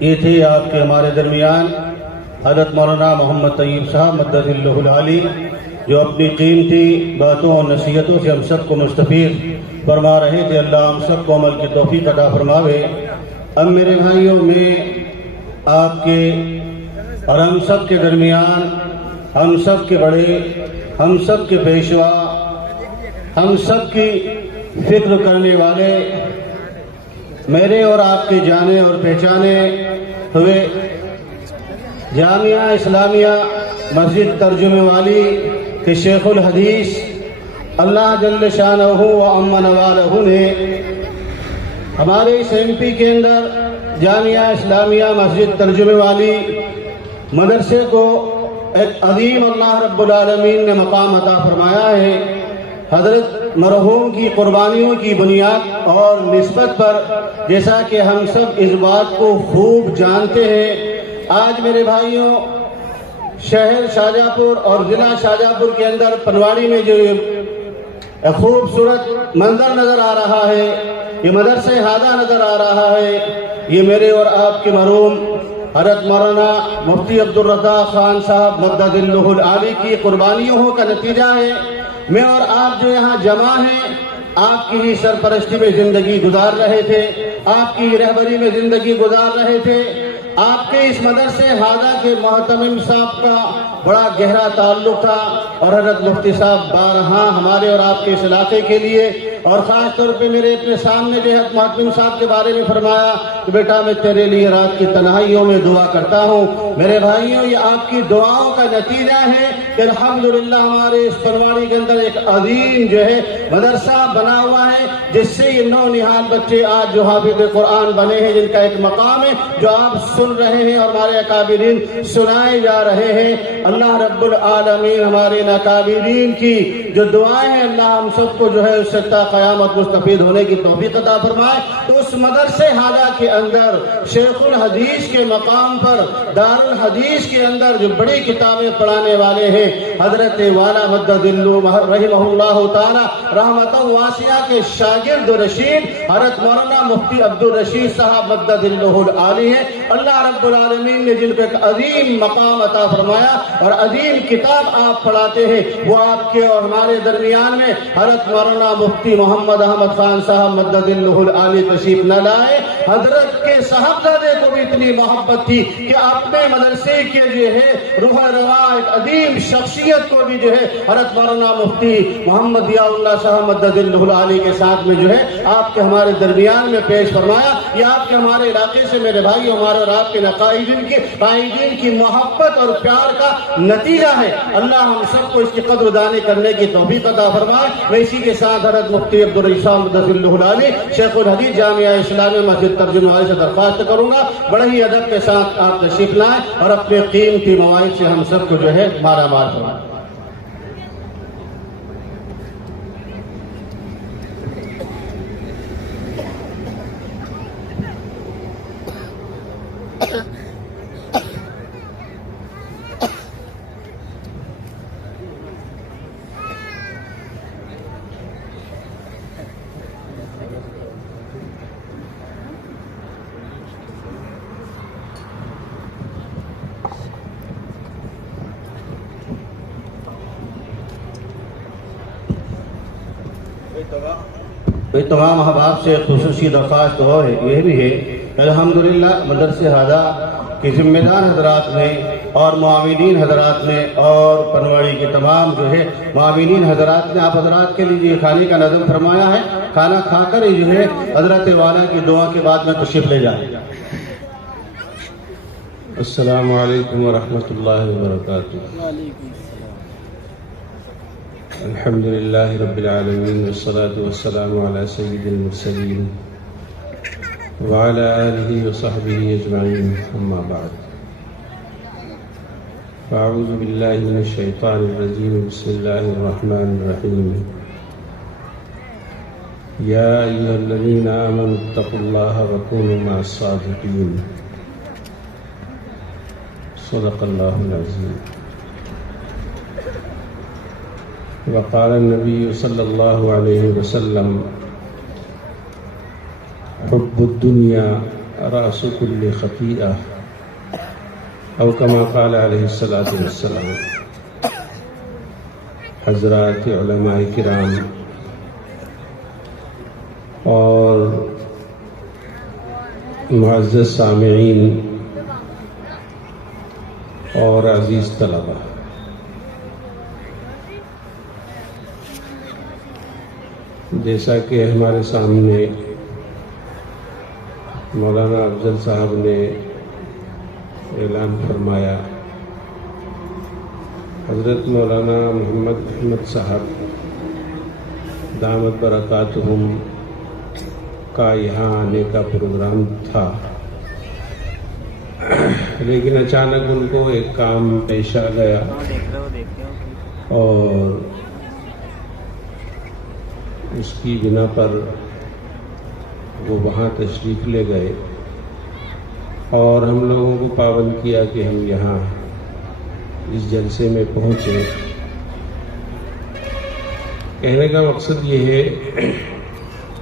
یہ تھے آپ کے ہمارے درمیان حضرت مولانا محمد طیب صاحب مدد اللہ العالی، جو اپنی قیمتی باتوں اور نصیحتوں سے ہم سب کو مستفید فرما رہے تھے۔ اللہ ہم سب کو عمل کی توفیق عطا فرماوے۔ اب میرے بھائیوں، میں آپ کے اور ہم سب کے درمیان، ہم سب کے بڑے، ہم سب کے پیشوا، ہم سب کی فکر کرنے والے، میرے اور آپ کے جانے اور پہچانے ہوئے جامعہ اسلامیہ مسجد ترجمے والی کے شیخ الحدیث اللہ جل شانہ و عم نوالہ نے ہمارے اس ایم پی کے اندر جامعہ اسلامیہ مسجد ترجمے والی مدرسے کو ایک عظیم اللہ رب العالمین نے مقام عطا فرمایا ہے۔ حضرت مرحوم کی قربانیوں کی بنیاد اور نسبت پر، جیسا کہ ہم سب اس بات کو خوب جانتے ہیں، آج میرے بھائیوں شہر شاہجہاں پور اور ضلع شاہجہاں پور کے اندر پنواڑی میں جو خوبصورت منظر نظر آ رہا ہے، یہ مدرسہ ہادہ نظر آ رہا ہے، یہ میرے اور آپ کے مرحوم حضرت مولانا مفتی عبدالرزاق خان صاحب مدد اللہ العالی کی قربانیوں کا نتیجہ ہے۔ میں اور آپ جو یہاں جمع ہیں، آپ کی ہی سرپرستی میں زندگی گزار رہے تھے، آپ کی رہبری میں زندگی گزار رہے تھے۔ آپ کے اس مدرسے ہادہ کے محتمم صاحب کا بڑا گہرا تعلق تھا، اور حضرت مفتی صاحب بارہا ہمارے اور آپ کے اس علاقے کے لیے، اور خاص طور پہ میرے اپنے سامنے جو حضرت محتمم صاحب کے بارے میں فرمایا کہ بیٹا میں تیرے لیے رات کی تنہائیوں میں دعا کرتا ہوں۔ میرے بھائیوں، یہ آپ کی دعاؤں کا نتیجہ ہے کہ الحمدللہ ہمارے اس پنواڑی کے اندر ایک عظیم جو ہے مدرسہ بنا ہوا ہے، جس سے یہ نونہال بچے آج جو حافظ قرآن بنے ہیں، جن کا ایک مقام ہے جو آپ سن رہے ہیں اور ہمارے اکابرین سنائے جا رہے ہیں۔ اللہ رب العالمین ہمارے اکابرین کی جو دعائیں ہیں، اللہ ہم سب کو جو ہے اس سے تا قیامت مستفید ہونے کی توفیق عطا فرمائے۔ تو اس مدرسے ہادہ کے اندر شیخ الحدیث کے مقام پر دار الحدیث کے اندر جو بڑی کتابیں پڑھانے والے ہیں، حضرت والا مدد رحمہ اللہ تعالی رحمت واسعہ کے شاگرد رشید حضرت مولانا مفتی عبدالرشید صاحب مدد اللہ العالی ہے۔ اللہ رب العالمین نے جن کو ایک عظیم مقام عطا فرمایا اور عظیم کتاب آپ پڑھاتے ہیں، وہ آپ کے اور ہمارے درمیان میں حضرت مولانا مفتی محمد احمد خان صاحب مدد اللہ العالی تشریف نہ لائے۔ حضرت کے صاحبزادے کو بھی اتنی محبت تھی کہ اپنے مدرسے کے جو ہے روح رواں ایک عظیم شخصیت کو بھی جو ہے حضرت مولانا مفتی محمد ضیاء اللہ صاحب مدد اللہ العالی کے ساتھ میں جو ہے آپ کے ہمارے درمیان میں پیش فرمایا۔ یہ آپ کے ہمارے علاقے سے میرے بھائی ہمارے اور آپ کے قائدین کی محبت اور پیار کا نتیجہ ہے۔ اللہ ہم سب کو اس کی قدر دانی کرنے کی توفیق عطا فرمائے۔ میں اسی کے ساتھ حضرت مفتی عبدالرشید مدد اللہ العالی شیخ الحدیث جامعہ اسلامیہ مسجد ترجمہ والے سے درخواست کروں گا بڑے ہی ادب کے ساتھ آپ تشریف لائیں اور اپنے قیمتی مواعظ سے ہم سب کو جو ہے مارا مار فرمائیں۔ تمام احباب سے خصوصی درخواست اور یہ بھی ہے کہ الحمدللہ مدرسہ ہادہ کے ذمہ دار حضرات نے اور معاونین حضرات نے اور پنواڑی کے تمام جو ہے معاونین حضرات نے آپ حضرات کے لیے کھانے کا نظم فرمایا ہے۔ کھانا کھا کر جو ہے حضرت والا کی دعا کے بعد میں تشریف لے جائیں۔ السلام علیکم ورحمۃ اللہ وبرکاتہ۔ الحمد للہ رب العالمین والصلاة والسلام علی سید المرسلین وعلی آلہ وصحبہ اجمعین، اما بعد فاعوذ باللہ من الشیطان الرجیم، بسم اللہ الرحمن الرحیم۔ یا ایھا الذین آمنوا اتقوا اللہ وکونوا مع الصادقین، صدق اللہ العظیم۔ وقال النبی صلی اللہ علیہ وسلم حب الدنیا رأس كل خطيئة أو كما قال عليه الصلاة والسلام. حضرات علماء کرام اور معزز سامعین اور عزیز طلبہ، جیسا کہ ہمارے سامنے مولانا افضل صاحب نے اعلان فرمایا، حضرت مولانا محمد احمد صاحب دامت برکاتہم کا یہاں آنے کا پروگرام تھا، لیکن اچانک ان کو ایک کام پیش آ گیا اور اس کی بنا پر وہ وہاں تشریف لے گئے اور ہم لوگوں کو پابند کیا کہ ہم یہاں اس جلسے میں پہنچے. کہنے کا مقصد یہ ہے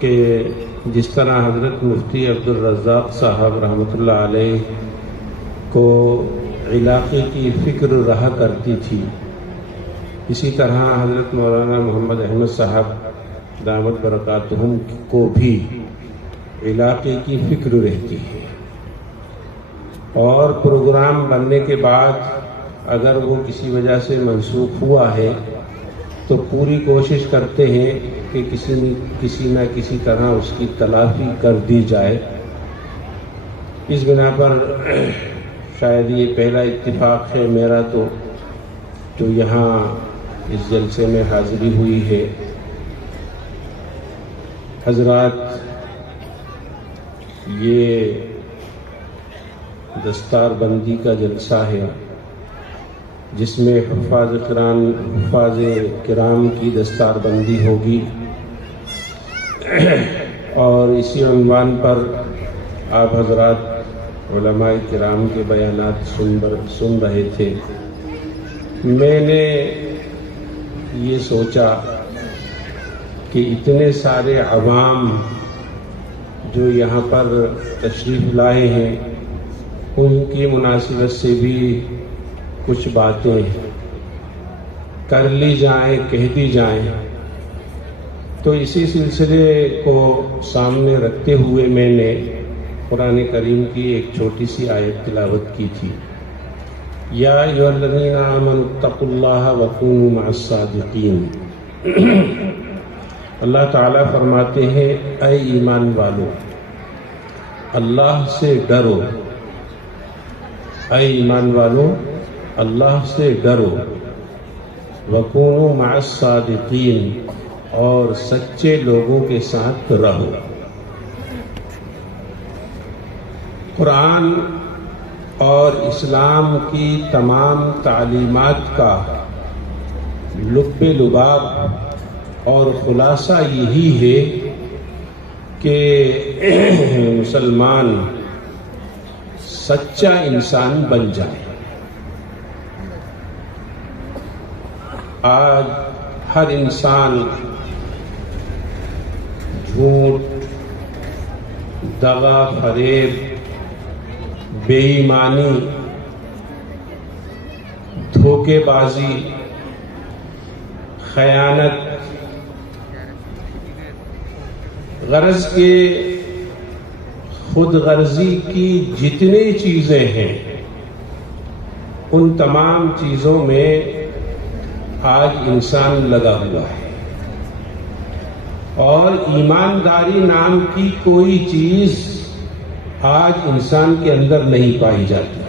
کہ جس طرح حضرت مفتی عبدالرزاق صاحب رحمۃ اللہ علیہ کو علاقے کی فکر رہا کرتی تھی، اسی طرح حضرت مولانا محمد احمد صاحب دامت برکاتہم کو بھی علاقے کی فکر رہتی ہے، اور پروگرام بننے کے بعد اگر وہ کسی وجہ سے منسوخ ہوا ہے تو پوری کوشش کرتے ہیں کہ کسی نہ کسی طرح اس کی تلافی کر دی جائے. اس بنا پر شاید یہ پہلا اتفاق ہے میرا تو جو یہاں اس جلسے میں حاضری ہوئی ہے. حضرات، یہ دستار بندی کا جلسہ ہے جس میں حفاظ کرام کی دستار بندی ہوگی، اور اسی عنوان پر آپ حضرات علماء کرام کے بیانات سن رہے تھے. میں نے یہ سوچا کہ اتنے سارے عوام جو یہاں پر تشریف لائے ہیں ان کی مناسبت سے بھی کچھ باتیں کر لی جائیں، کہہ دی جائیں. تو اسی سلسلے کو سامنے رکھتے ہوئے میں نے قرآن کریم کی ایک چھوٹی سی آیت تلاوت کی تھی. یا ایھا الذین آمنوا اتقوا اللہ وکونوا مع الصادقین. اللہ تعالیٰ فرماتے ہیں اے ایمان والو، اللہ سے ڈرو. اے ایمان والو، اللہ سے ڈرو. وَكُونُوا مَعَ الصَّادِقِينَ، اور سچے لوگوں کے ساتھ رہو. قرآن اور اسلام کی تمام تعلیمات کا لب لباب اور خلاصہ یہی ہے کہ مسلمان سچا انسان بن جائے. آج ہر انسان جھوٹ، دغا، فریب، بے ایمانی، دھوکے بازی، خیانت، غرض کے خود غرضی کی جتنی چیزیں ہیں ان تمام چیزوں میں آج انسان لگا ہوا ہے، اور ایمانداری نام کی کوئی چیز آج انسان کے اندر نہیں پائی جاتی.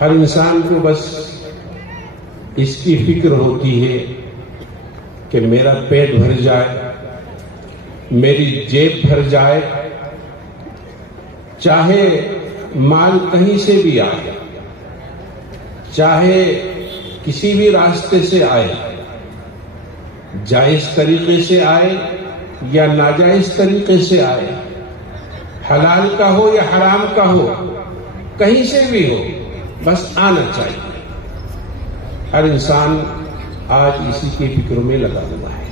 ہر انسان کو بس اس کی فکر ہوتی ہے کہ میرا پیٹ بھر جائے، میری جیب بھر جائے، چاہے مال کہیں سے بھی آئے، چاہے کسی بھی راستے سے آئے، جائز طریقے سے آئے یا ناجائز طریقے سے آئے، حلال کا ہو یا حرام کا ہو، کہیں سے بھی ہو، بس آنا چاہیے. ہر انسان آج اسی کی فکر میں لگا ہوا ہے.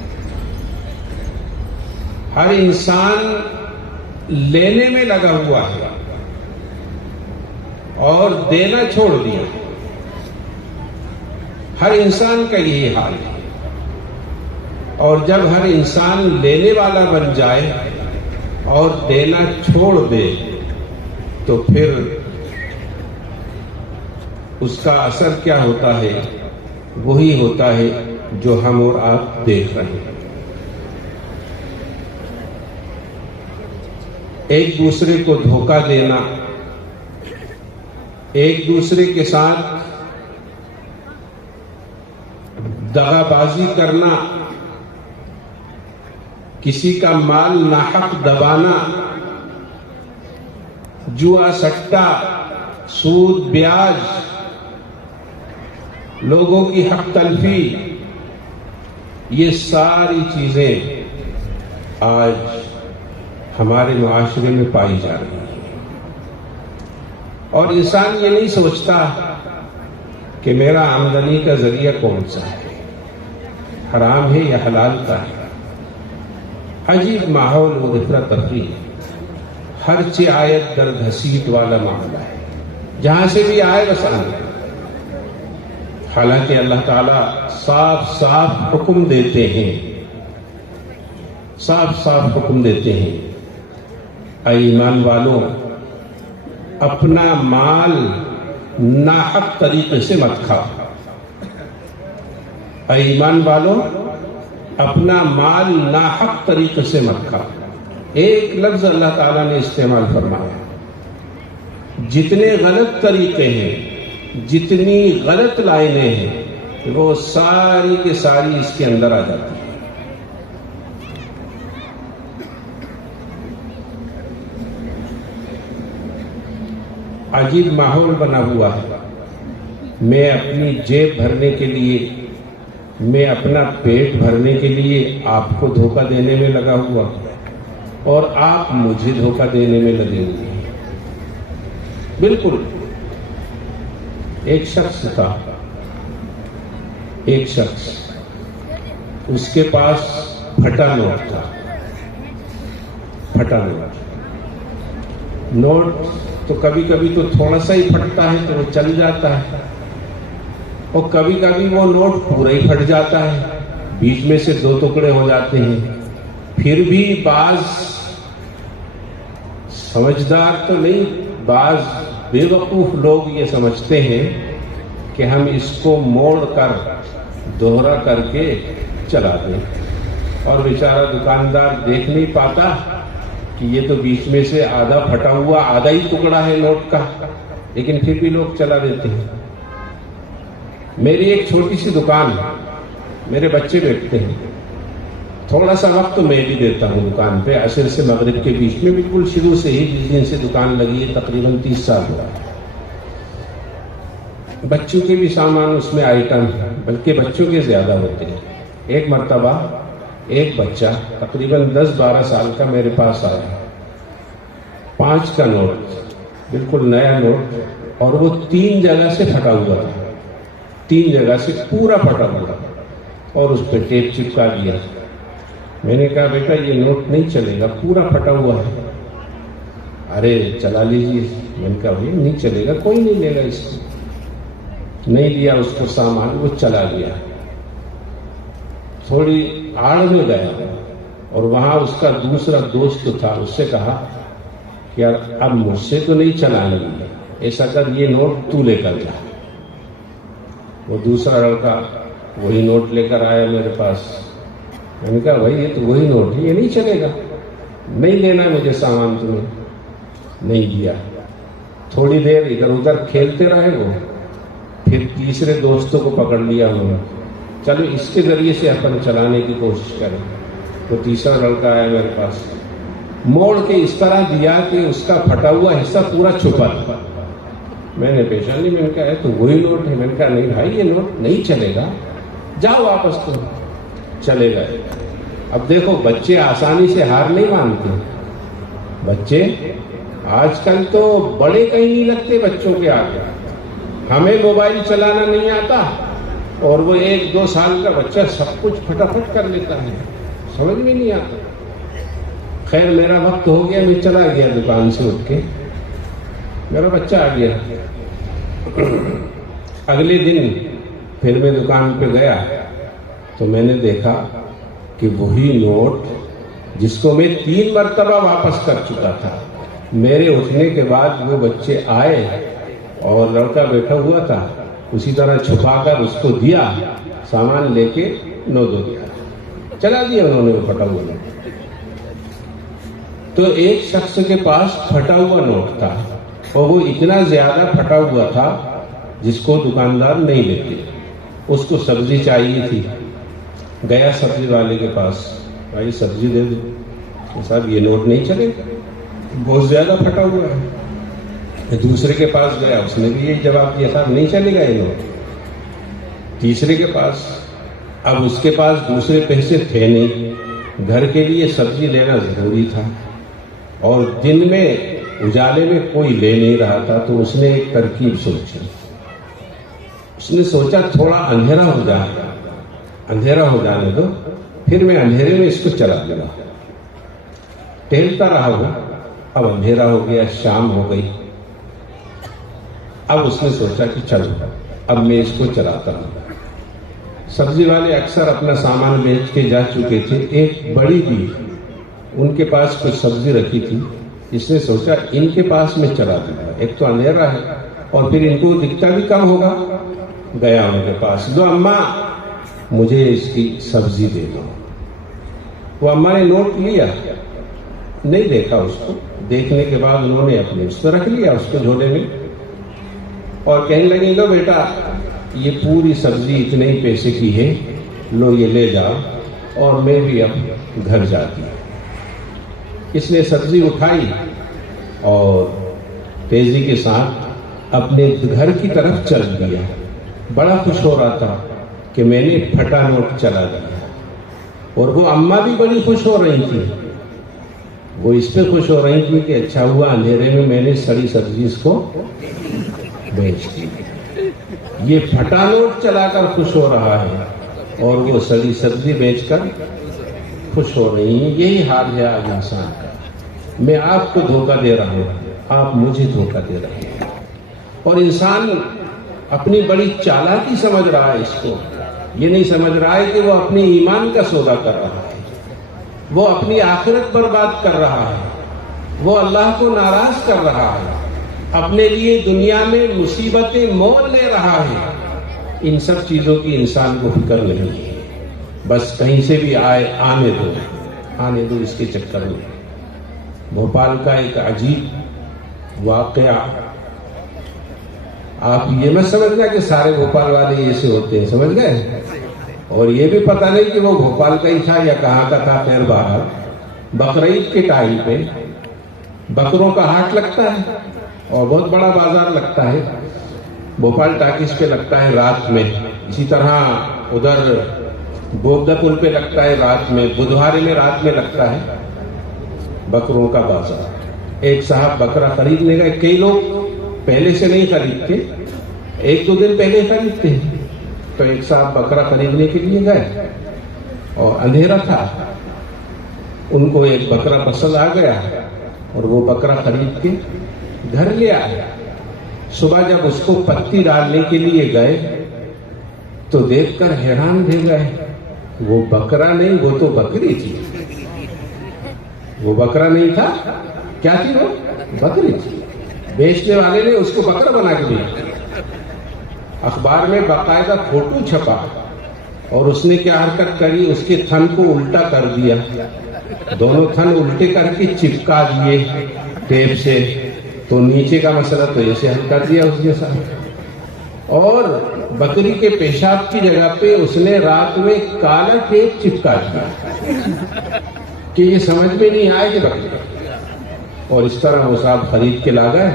ہر انسان لینے میں لگا ہوا ہے اور دینا چھوڑ دیا. ہر انسان کا یہی حال ہے. اور جب ہر انسان لینے والا بن جائے اور دینا چھوڑ دے تو پھر اس کا اثر کیا ہوتا ہے؟ وہی ہوتا ہے جو ہم اور آپ دیکھ رہے ہیں. ایک دوسرے کو دھوکہ دینا، ایک دوسرے کے ساتھ دغا بازی کرنا، کسی کا مال ناحق دبانا، جوا سٹا، سود بیاج، لوگوں کی حق تلفی، یہ ساری چیزیں آج ہمارے معاشرے میں پائی جا رہی ہیں. اور انسان یہ نہیں سوچتا کہ میرا آمدنی کا ذریعہ کون سا ہے، حرام ہے یا حلال کا ہے. عجیب ماحول و افراتفری ہے. ہر چیز آیت در گھسیٹ والا معاملہ ہے، جہاں سے بھی آئے بس آنے. حالانکہ اللہ تعالیٰ صاف صاف حکم دیتے ہیں، صاف صاف حکم دیتے ہیں، اے ایمان والوں اپنا مال ناحق طریقے سے مت کھاؤ. اے ایمان والوں اپنا مال ناحق طریقے سے مت کھاؤ. ایک لفظ اللہ تعالیٰ نے استعمال فرمایا. جتنے غلط طریقے ہیں، جتنی غلط لائنیں ہیں، وہ ساری کے ساری اس کے اندر آ جاتی ہیں. عجیب ماحول بنا ہوا ہے. میں اپنی جیب بھرنے کے لیے، میں اپنا پیٹ بھرنے کے لیے آپ کو دھوکہ دینے میں لگا ہوا اور آپ مجھے دھوکہ دینے میں لگے ہوئے. بالکل. ایک شخص تھا، ایک شخص، اس کے پاس پھٹا نوٹ تھا. پھٹا نوٹ تو کبھی کبھی تو تھوڑا سا ہی پھٹتا ہے تو وہ چل جاتا ہے، اور کبھی کبھی وہ نوٹ پورا ہی پھٹ جاتا ہے، بیچ میں سے دو ٹکڑے ہو جاتے ہیں. پھر بھی بعض سمجھدار تو نہیں، بعض بے وقوف لوگ یہ سمجھتے ہیں کہ ہم اس کو موڑ کر دوہرا کر کے چلا دیں. اور بیچارہ دکاندار دیکھ نہیں پاتا کہ یہ تو بیچ میں سے آدھا پھٹا ہوا، آدھا ہی ٹکڑا ہے نوٹ کا، لیکن پھر بھی لوگ چلا دیتے ہیں. میری ایک چھوٹی سی دکان ہے، میرے بچے بیٹھتے ہیں. تھوڑا سا وقت میں بھی دیتا ہوں دکان پہ، عصر سے مغرب کے بیچ میں، بالکل شروع سے ہی جس دن سے دکان لگی ہے تقریباً 30 سال ہوا ہے. بچوں کے بھی سامان اس میں آئٹم، بلکہ بچوں کے زیادہ ہوتے ہیں. ایک مرتبہ ایک بچہ تقریباً 10-12 سال کا میرے پاس آیا. 5 کا نوٹ، بالکل نیا نوٹ، اور وہ 3 جگہ سے پھٹا ہوا تھا. 3 جگہ سے پورا پھٹا ہوا اور اس پہ ٹیپ چپکا دیا. میں نے کہا بیٹا یہ نوٹ نہیں چلے گا، پورا پھٹا ہوا ہے. ارے چلا لیجیے. میں نے کہا بھائی نہیں چلے گا، کوئی نہیں لے گا اس کو. نہیں لیا اس کو سامان، وہ چلا گیا. تھوڑی آڑ میں گیا اور وہاں اس کا دوسرا دوست تھا، اس سے کہا کہ یار اب مجھ سے تو نہیں چلانے گی، ایسا کر یہ نوٹ تو لے کر جا. وہ دوسرا لڑکا وہی نوٹ لے کر آیا میرے پاس. میں نے کہا بھائی یہ تو وہی نوٹ ہے، یہ نہیں چلے گا، نہیں لینا مجھے سامان تمہیں. نہیں دیا. تھوڑی دیر ادھر ادھر کھیلتے رہے وہ. پھر تیسرے دوستوں کو پکڑ لیا انہوں نے، چلو اس کے ذریعے سے اپن چلانے کی کوشش کریں. تو تیسرا لڑکا آیا میرے پاس، موڑ کے اس طرح دیا کہ اس کا پھٹا ہوا حصہ پورا چھپا تھا. میں نے پہچان لی. میں نے کہا تو وہی نوٹ ہے. میں نے کہا نہیں بھائی یہ نوٹ نہیں چلے گا، جاؤ واپس. تو چلے گئے. اب دیکھو بچے آسانی سے ہار نہیں مانتے. بچے آج کل تو بڑے کہیں نہیں لگتے بچوں کے آگے. ہمیں موبائل چلانا نہیں آتا اور وہ 1-2 سال کا بچہ سب کچھ پھٹافٹ کر لیتا ہے، سمجھ میں نہیں آتا. خیر میرا وقت ہو گیا, میں چلا گیا دکان سے اٹھ کے, میرا بچہ آ گیا. اگلے دن پھر میں دکان پہ گیا تو میں نے دیکھا کہ وہی نوٹ جس کو میں 3 مرتبہ واپس کر چکا تھا, میرے اٹھنے کے بعد وہ بچے آئے اور لڑکا بیٹھا ہوا تھا, اسی طرح چھپا کر اس کو دیا, سامان لے کے 9 دو دیا, چلا دیا انہوں نے وہ پھٹا ہوا نوٹ. تو ایک شخص کے پاس پھٹا ہوا نوٹ تھا اور وہ اتنا زیادہ پھٹا ہوا تھا جس کو دکاندار نہیں لیتے. اس کو سبزی چاہیے تھی, گیا سبزی والے کے پاس, بھائی سبزی دے دو. صاحب یہ نوٹ نہیں چلے, بہت زیادہ پھٹا ہوا ہے. دوسرے کے پاس گیا, اس نے بھی یہ جواب دیا, صاحب نہیں چلے گا یہ نوٹ. تیسرے کے پاس, اب اس کے پاس دوسرے پیسے تھے نہیں, گھر کے لیے سبزی لینا ضروری تھا اور دن میں اجالے میں کوئی لے نہیں رہا تھا. تو اس نے ایک ترکیب سوچی. اس نے سوچا تھوڑا اندھیرا ہو جائے, اندھیرا ہو جانے دو, پھر میں اندھیرے میں اس کو چلا دوں گا. ٹہلتا رہا وہ, اب اندھیرا ہو گیا, شام ہو گئی. اب اس نے سوچا کہ چلو اب میں اس کو چلاتا ہوں. سبزی والے اکثر اپنا سامان بیچ کے جا چکے تھے. ایک بڑی بھی ان کے پاس کچھ سبزی رکھی تھی. اس نے سوچا ان کے پاس میں چلا دوں گا, ایک تو اندھیرا ہے اور پھر ان کو دکھتا بھی کم ہوگا. گیا ان کے پاس, دو اماں مجھے اس کی سبزی دے دو. وہ اماں نے نوٹ لیا, نہیں دیکھا اس کو. دیکھنے کے بعد انہوں نے اپنے اس کو رکھ لیا, اس کو جھولے میں, اور کہنے لگے لو بیٹا یہ پوری سبزی اتنے ہی پیسے کی ہے, لو یہ لے جاؤ اور میں بھی اب گھر جاتی ہوں. اس نے سبزی اٹھائی اور تیزی کے ساتھ اپنے گھر کی طرف چل دیا. بڑا خوش ہو رہا تھا کہ میں نے پھٹا نوٹ چلا دیا. اور وہ اماں بھی بڑی خوش ہو رہی تھی. وہ اس پہ خوش ہو رہی تھی کہ اچھا ہوا اندھیرے میں میں نے سڑی سبزی اس کو بیچ دی. یہ پھٹا نوٹ چلا کر خوش ہو رہا ہے اور وہ سڑی سبزی بیچ کر خوش ہو رہی ہیں. یہی حال ہے آج انسان کا. میں آپ کو دھوکہ دے رہا ہوں, آپ مجھے دھوکہ دے رہے ہیں. اور انسان اپنی بڑی چالاکی سمجھ رہا ہے اس کو. یہ نہیں سمجھ رہا ہے کہ وہ اپنے ایمان کا سودا کر رہا ہے, وہ اپنی آخرت برباد کر رہا ہے, وہ اللہ کو ناراض کر رہا ہے, اپنے لیے دنیا میں مصیبتیں مول لے رہا ہے. ان سب چیزوں کی انسان کو فکر نہیں ہے. بس کہیں سے بھی آئے آنے دو اس کے چکر میں. بھوپال کا ایک عجیب واقعہ, آپ یہ مت سمجھنا کہ سارے بھوپال والے ایسے ہوتے ہیں, سمجھ گئے؟ اور یہ بھی پتہ نہیں کہ وہ بھوپال کا ہی تھا یا کہاں کا تھا. خیر بہرحال بقرعید کے ٹائم پہ بکروں کا ہاٹ لگتا ہے اور بہت بڑا بازار لگتا ہے. بھوپال ٹاکیز پہ لگتا ہے رات میں, اسی طرح ادھر گوبدا پل پہ لگتا ہے رات میں, بدھوارے میں رات میں لگتا ہے بکروں کا بازار. ایک صاحب بکرا خریدنے گئے. کئی لوگ پہلے سے نہیں خریدتے, 1-2 دن پہلے خریدتے ہیں. تو ایک صاحب بکرا خریدنے کے لیے گئے اور اندھیرا تھا. ان کو ایک بکرا پسند آ گیا اور وہ بکرا خرید کے گھر لے آئے. صبح جب اس کو پتی ڈالنے کے لیے گئے تو دیکھ کر حیران رہ گئے. وہ بکرا نہیں, وہ تو بکری تھی. وہ بکرا نہیں تھا, کیا تھی وہ؟ بکری تھی. بیچنے والے نے اس کو بکرا بنا کے دیا. اخبار میں باقاعدہ فوٹو چھپا اور اس نے کیا حرکت کری, اس کے تھن کو الٹا کر دیا. دونوں تھن الٹے کر کے چپکا دیے ٹیپ سے. تو نیچے کا مسئلہ تو ایسے حل کر دیا اس جیسا. اور بکری کے پیشاب کی جگہ پہ اس نے رات میں کالا ٹیپ چپکا دیا کہ یہ سمجھ میں نہیں آئے کہ بکری. اور اس طرح وہ صاحب خرید کے لا گئے,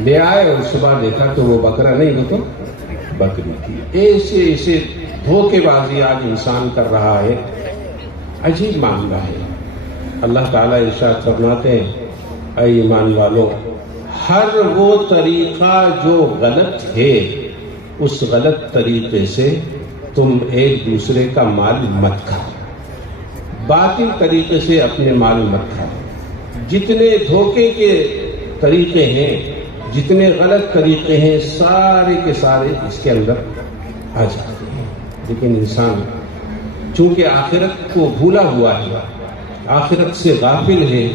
لے آئے اور صبح دیکھا تو وہ بکرا نہیں, وہ تو بکری تھی. ایسے ایسے دھوکے بازی آج انسان کر رہا ہے. عجیب معاملہ ہے. اللہ تعالیٰ ارشاد فرماتے ہیں, اے ایمان والو, ہر وہ طریقہ جو غلط ہے اس غلط طریقے سے تم ایک دوسرے کا مال مت کھاؤ. باطل طریقے سے اپنے مال مت کھاؤ. جتنے دھوکے کے طریقے ہیں، جتنے غلط طریقے ہیں، سارے کے سارے اس کے اندر آ جاتے ہیں. لیکن انسان چونکہ آخرت کو بھولا ہوا ہے، آخرت سے غافل ہے،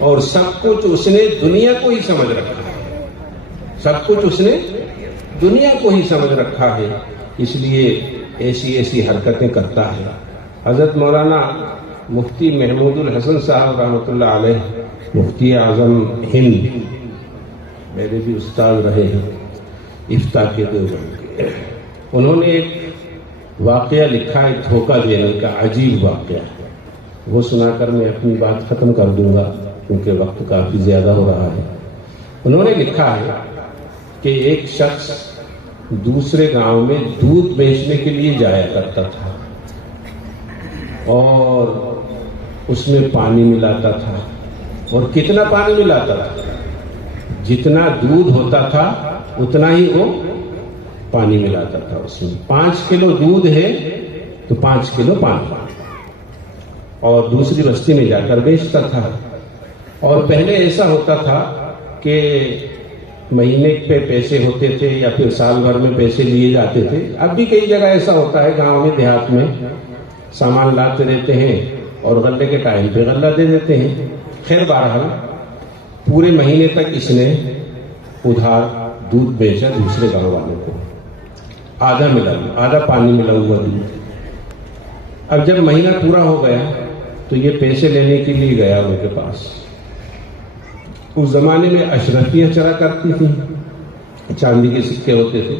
اور سب کچھ اس نے دنیا کو ہی سمجھ رکھا ہے، سب کچھ اس نے دنیا کو ہی سمجھ رکھا ہے، اس لیے ایسی ایسی حرکتیں کرتا ہے. حضرت مولانا مفتی محمود الحسن صاحب رحمۃ اللہ علیہ، مفتی اعظم ہند، میرے بھی استاد رہے ہیں افتاء کے دیوبند کے، انہوں نے ایک واقعہ لکھا ہے دھوکہ دینے کا، عجیب واقعہ. وہ سنا کر میں اپنی بات ختم کر دوں گا کیونکہ وقت کافی زیادہ ہو رہا ہے. انہوں نے لکھا ہے کہ ایک شخص دوسرے گاؤں میں دودھ بیچنے کے لیے جایا کرتا تھا، اور اس میں پانی ملاتا تھا. اور کتنا پانی ملاتا تھا؟ جتنا دودھ ہوتا تھا اتنا ہی وہ پانی ملاتا تھا. اس میں 5 کلو دودھ ہے تو 5 کلو پانی، اور دوسری بستی میں جا کر بیچتا تھا. اور پہلے ایسا ہوتا تھا کہ مہینے پہ پیسے ہوتے تھے یا پھر سال بھر میں پیسے لیے جاتے تھے. اب بھی کئی جگہ ایسا ہوتا ہے، گاؤں میں دیہات میں سامان لاتے رہتے ہیں اور غلے کے ٹائم پہ غلہ دے دیتے ہیں. خیر بہرحال پورے مہینے تک اس نے ادھار دودھ بیچا دوسرے گاؤں والوں کو، آدھا پانی ملا ہوا دودھ. اب جب مہینہ پورا ہو گیا تو یہ پیسے لینے کے لیے گیا ان کے پاس. اس زمانے میں اشرفیاں چلا کرتی تھیں، چاندی کے سکے ہوتے تھے،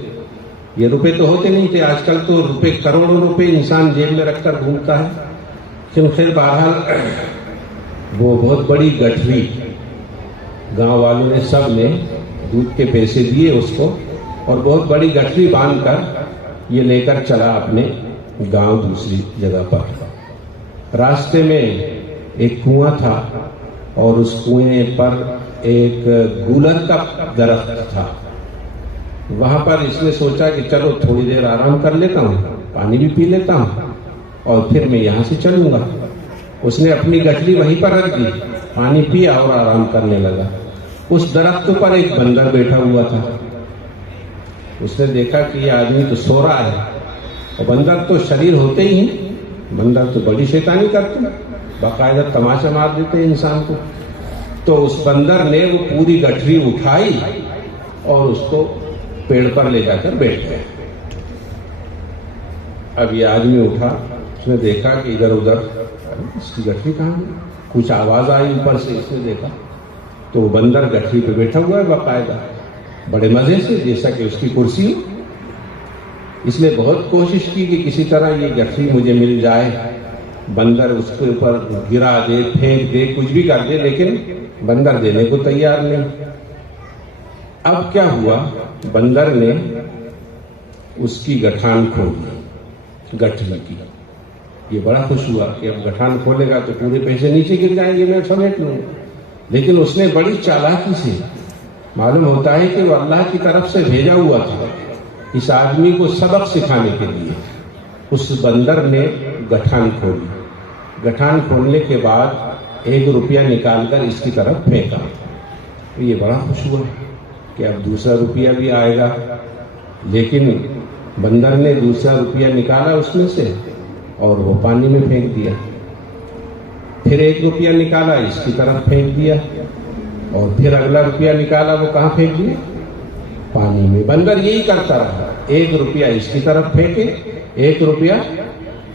یہ روپے تو ہوتے نہیں تھے. آج کل تو روپے، کروڑوں روپے انسان جیب میں رکھ کر گھومتا ہے. لیکن خیر بہرحال وہ بہت بڑی گٹھری، گاؤں والوں نے سب نے دودھ کے پیسے دیے اس کو، اور بہت بڑی گٹھری باندھ کر یہ لے کر چلا اپنے گاؤں دوسری جگہ پر. راستے میں ایک کنواں تھا اور اس کنویں پر ایک گولر کا درخت تھا. وہاں پر اس نے سوچا کہ چلو تھوڑی دیر آرام کر لیتا ہوں، پانی بھی پی لیتا ہوں اور پھر میں یہاں سے چلوں گا. اس نے اپنی گٹھلی وہیں پر رکھ دی، پانی پیا اور آرام کرنے لگا. اس درخت پر ایک بندر بیٹھا ہوا تھا. اس نے دیکھا کہ یہ آدمی تو سو رہا ہے، اور بندر تو شریر ہوتے ہی ہیں، بندر تو بڑی شیطانی کرتے ہیں، باقاعدہ تماشا مار دیتے ہیں انسان کو. تو اس بندر نے وہ پوری گٹھری اٹھائی اور اس کو پیڑ پر لے جا کر بیٹھ گیا. اب یہ آدمی اٹھا، اس نے دیکھا کہ ادھر ادھر اس کی گٹھری کہاں ہے. کچھ آواز آئی اوپر سے، اس نے دیکھا تو وہ بندر گٹھری پہ بیٹھا ہوا ہے باقاعدہ، بڑے مزے سے، جیسا کہ اس کی کرسی ہو. اس نے بہت کوشش کی کہ کسی طرح یہ گٹھری مجھے مل جائے. بندر اس کے اوپر گرا دے، پھینک دے، کچھ بھی کر دے، لیکن بندر دینے کو تیار نہیں. اب کیا ہوا، بندر نے اس کی گٹھان کھولی گٹھری کی. یہ بڑا خوش ہوا کہ اب گٹھان کھولے گا تو پورے پیسے نیچے گر جائیں گے، میں سمیٹ لوں گا. لیکن اس نے بڑی چالاکی سے، معلوم ہوتا ہے کہ وہ اللہ کی طرف سے بھیجا ہوا تھا اس آدمی کو سبق سکھانے کے لیے. اس بندر نے گٹھان کھولی. گٹھان کھولنے کے بعد 1 روپیہ نکال کر اس کی طرف پھینکا. یہ بڑا خوش ہوا کہ اب دوسرا روپیہ بھی آئے گا. لیکن بندر نے دوسرا روپیہ نکالا اس میں سے اور وہ پانی میں پھینک دیا. پھر 1 روپیہ نکالا، اس کی طرف پھینک دیا، اور پھر اگلا روپیہ نکالا، وہ کہاں پھینک دیا؟ پانی میں. بندر یہی کرتا رہا، 1 روپیہ اس کی طرف پھینکے، 1 روپیہ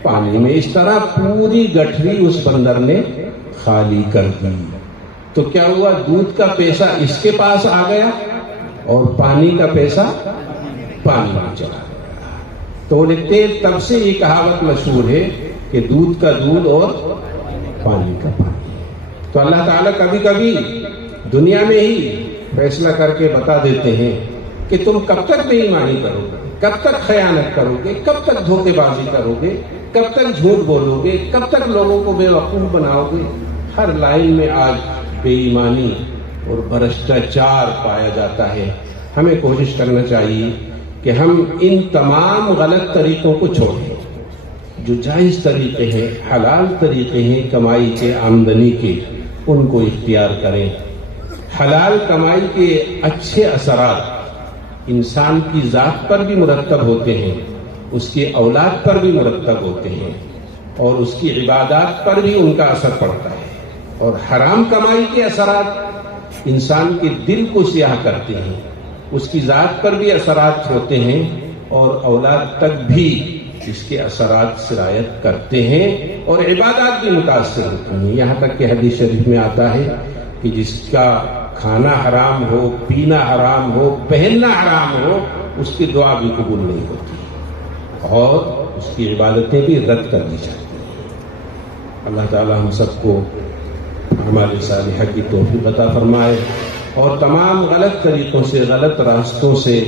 پانی میں. اس طرح پوری گٹھری اس بندر نے خالی کر دی. تو کیا ہوا، دودھ کا پیسہ اس کے پاس آ گیا اور پانی کا پیسہ پانی میں چلا گیا. تو لکھتے ہیں تب سے یہ کہاوت مشہور ہے کہ دودھ کا دودھ اور پانی کا پانی. تو اللہ تعالیٰ کبھی کبھی دنیا میں ہی فیصلہ کر کے بتا دیتے ہیں کہ تم کب تک بے ایمانی کرو گے، کب تک خیانت کرو گے، کب تک دھوکے بازی کرو گے، کب تک جھوٹ بولو گے، کب تک لوگوں کو بے وقوف بناؤ گے. ہر لائن میں آج بے ایمانی اور بھرشٹاچار پایا جاتا ہے. ہمیں کوشش کرنا چاہیے کہ ہم ان تمام غلط طریقوں کو چھوڑیں. جو جائز طریقے ہیں، حلال طریقے ہیں کمائی کے، آمدنی کے، ان کو اختیار کریں۔ حلال کمائی کے اچھے اثرات انسان کی ذات پر بھی مرتب ہوتے ہیں، اس کی اولاد پر بھی مرتب ہوتے ہیں، اور اس کی عبادات پر بھی ان کا اثر پڑتا ہے۔ اور حرام کمائی کے اثرات انسان کے دل کو سیاہ کرتے ہیں، اس کی ذات پر بھی اثرات ہوتے ہیں، اور اولاد تک بھی اس کے اثرات سرایت کرتے ہیں، اور عبادات بھی متاثر ہوتی ہیں۔ یہاں تک کہ حدیث شریف میں آتا ہے کہ جس کا کھانا حرام ہو، پینا حرام ہو، پہننا حرام ہو، اس کی دعا بھی قبول نہیں ہوتی، اور اس کی عبادتیں بھی رد کر دی جاتی ہیں۔ اللہ تعالی ہم سب کو اعمال صالحہ کی توفیق عطا فرمائے، اور تمام غلط طریقوں سے، غلط راستوں سے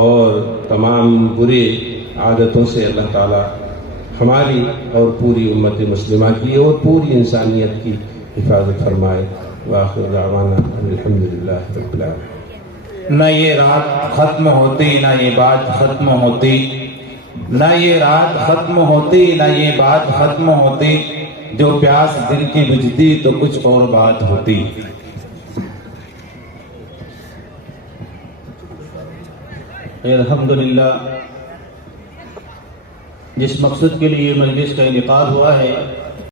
اور تمام برے عادتوں سے اللہ تعالی ہماری اور پوری امت مسلمہ کی اور پوری انسانیت کی حفاظت فرمائے۔ وآخر دعوانا الحمدللہ رب العالمین۔ نہ یہ رات ختم ہوتی، نہ یہ بات ختم ہوتی، نہ یہ رات ختم ہوتی، نہ یہ بات ختم ہوتی، جو پیاس دل کی بجھتی تو کچھ اور بات ہوتی۔ الحمدللہ، جس مقصد کے لیے مجلس کا انعقاد ہوا ہے